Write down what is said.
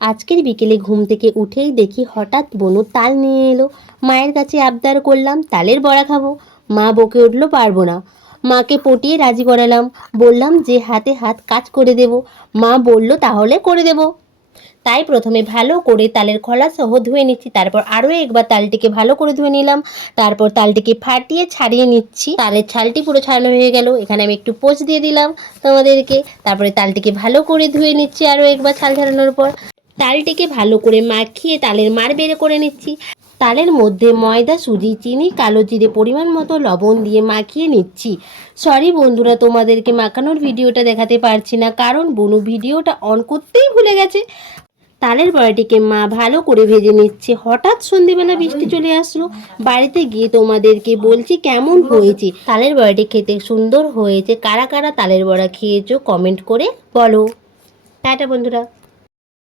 আজকের বিকেলে ঘুম থেকে উঠেই দেখি হঠাৎ বনু তাল নিয়ে এলো। মায়ের কাছে আবদার করলাম তালের বড়া খাবো। মা বকে উঠলো পারবো না। মাকে পটিয়ে রাজি করালাম, বললাম যে হাতে হাত কাজ করে দেব। মা বলল তাহলে করে দেব। তাই প্রথমে ভালো করে তালের খোলা সহ ধুয়ে নিচ্ছি, তারপর আরও একবার তালটিকে ভালো করে ধুয়ে নিলাম। তারপর তালটিকে ফাটিয়ে ছাড়িয়ে নিচ্ছি। তালের ছালটি পুরো ছাড়ানো হয়ে গেল। এখানে আমি একটু পোঁচ দিয়ে দিলাম তোমাদেরকে। তারপরে তালটিকে ভালো করে ধুয়ে নিচ্ছি আরও একবার ছাল ছাড়ানোর পর। তালটিকে ভালো করে মাখিয়ে তালের মাড় বের করে নিচ্ছি। তালের মধ্যে ময়দা, সুজি, চিনি, কালো জিরে, পরিমাণ মতো লবণ দিয়ে মাখিয়ে নিচ্ছি। সরি বন্ধুরা, তোমাদেরকে মাখানোর ভিডিওটা দেখাতে পারছি না, কারণ বনু ভিডিওটা অন করতেই ভুলে গেছে। তালের বড়াটিকে মা ভালো করে ভেজে নিচ্ছে। হঠাৎ সন্ধ্যেবেলা বৃষ্টি চলে আসলো। বাড়িতে গিয়ে তোমাদেরকে বলছি কেমন হয়েছে। তালের বড়াটি খেতে সুন্দর হয়েছে। কারা কারা তালের বড়া খেয়েছো কমেন্ট করে বলো। টাটা বন্ধুরা।